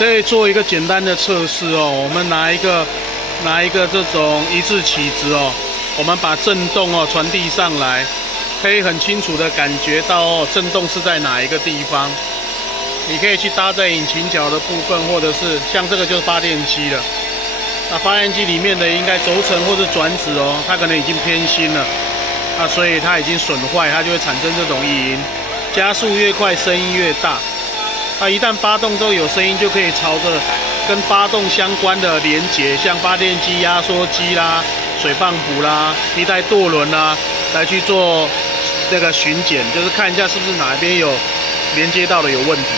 可以做一个简单的测试哦。我们拿一个这种一致起子哦，我们把震动哦传递上来，可以很清楚的感觉到哦震动是在哪一个地方。你可以去搭在引擎角的部分，或者是像这个就是发电机了。那发电机里面的应该轴承或是转子哦，它可能已经偏心了，所以它已经损坏，它就会产生这种异音。加速越快，声音越大。一旦发动之后有声音，就可以朝着跟发动相关的连结，像发电机、压缩机啦、水泵浦啦、皮带舵轮啦，来去做这个巡检，就是看一下是不是哪边有连接到的有问题。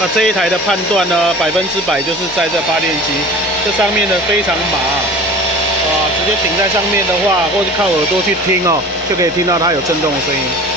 那这一台的判断呢，100%就是在这发电机，这上面的非常麻，直接顶在上面的话，或是靠耳朵去听哦，就可以听到它有震动的声音。